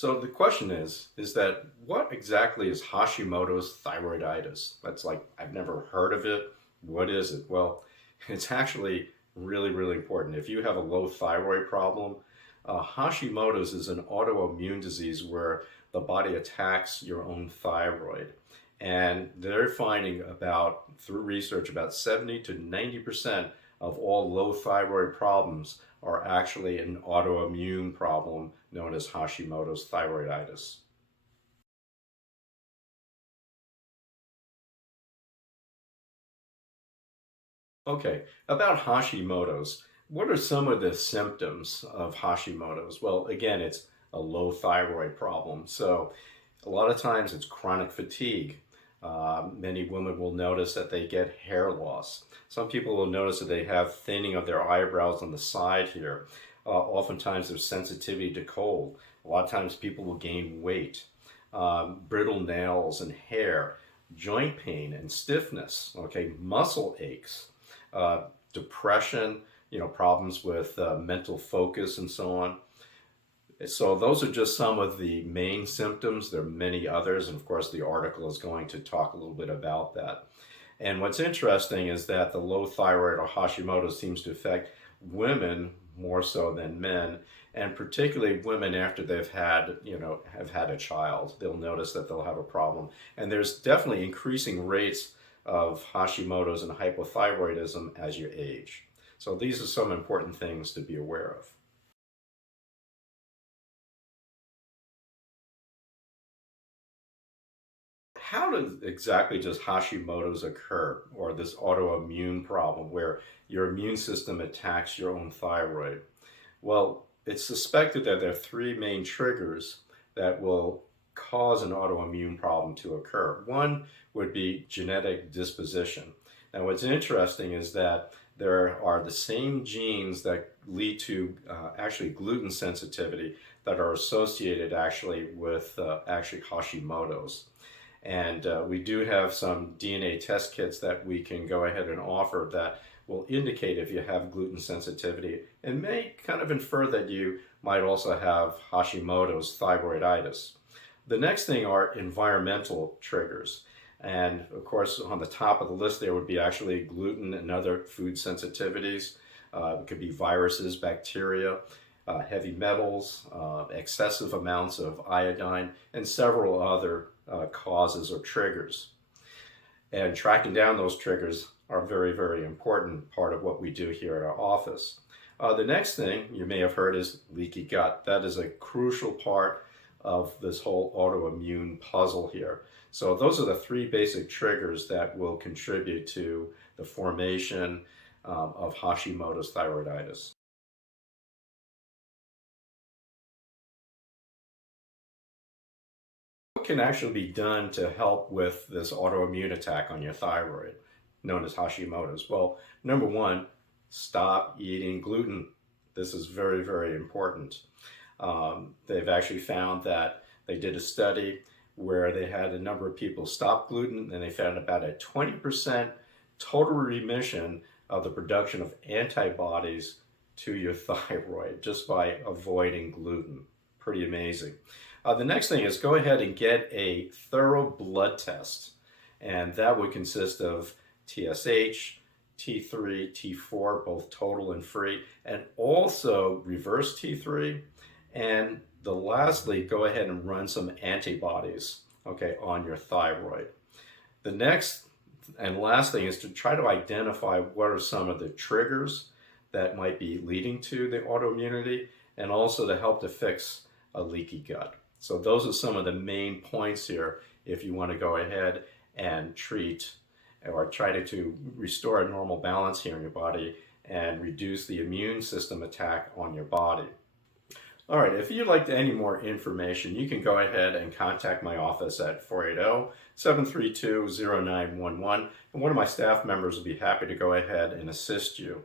So the question is that what exactly is Hashimoto's thyroiditis? That's like, I've never heard of it. What is it? Well, it's actually really important. If you have a low thyroid problem, Hashimoto's is an autoimmune disease where the body attacks your own thyroid. And they're finding through research, about 70 to 90% of all low thyroid problems are actually an autoimmune problem known as Hashimoto's thyroiditis. Okay, about Hashimoto's, what are some of the symptoms of Hashimoto's? Well, again, it's a low thyroid problem. So a lot of times it's chronic fatigue. Many women will notice that they get hair loss. Some people will notice that they have thinning of their eyebrows on the side here. Oftentimes there's sensitivity to cold. A lot of times people will gain weight. Brittle nails and hair, joint pain and stiffness, okay, muscle aches, depression, problems with mental focus and so on. So those are just some of the main symptoms. There are many others, and of course the article is going to talk a little bit about that. And what's interesting is that the low thyroid or Hashimoto seems to affect women more so than men, and particularly women after they've had, have had a child. They'll notice that they'll have a problem. And there's definitely increasing rates of Hashimoto's and hypothyroidism as you age. So these are some important things to be aware of. How exactly does Hashimoto's occur, or this autoimmune problem where your immune system attacks your own thyroid? Well, it's suspected that there are three main triggers that will cause an autoimmune problem to occur. One would be genetic disposition. Now, what's interesting is that there are the same genes that lead to actually gluten sensitivity that are associated actually with actually Hashimoto's. And we do have some DNA test kits that we can go ahead and offer that will indicate if you have gluten sensitivity and may kind of infer that you might also have Hashimoto's thyroiditis. The next thing are environmental triggers. And of course, on the top of the list there would be actually gluten and other food sensitivities. It could be viruses, bacteria, heavy metals, excessive amounts of iodine, and several other causes or triggers. And tracking down those triggers are very important part of what we do here at our office. The next thing you may have heard is leaky gut. That is a crucial part of this whole autoimmune puzzle here. So those are the three basic triggers that will contribute to the formation of Hashimoto's thyroiditis. What can actually be done to help with this autoimmune attack on your thyroid, known as Hashimoto's? Well, number one, stop eating gluten. This is very important. They've actually found that they did a study where they had a number of people stop gluten, and they found about a 20% total remission of the production of antibodies to your thyroid just by avoiding gluten. Pretty amazing. The next thing is go ahead and get a thorough blood test, and that would consist of TSH, T3, T4, both total and free, and also reverse T3. And lastly, go ahead and run some antibodies, okay, on your thyroid. The next and last thing is to try to identify what are some of the triggers that might be leading to the autoimmunity, and also to help to fix a leaky gut. So those are some of the main points here if you want to go ahead and treat or try to restore a normal balance here in your body and reduce the immune system attack on your body. All right, if you'd like any more information, you can go ahead and contact my office at 480-732-0911, and one of my staff members will be happy to go ahead and assist you.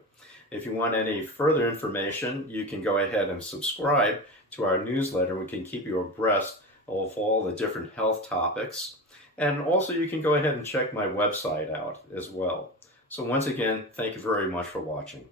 If you want any further information, you can go ahead and subscribe to our newsletter. We can keep you abreast of all the different health topics. And also you can go ahead and check my website out as well. So once again, thank you very much for watching.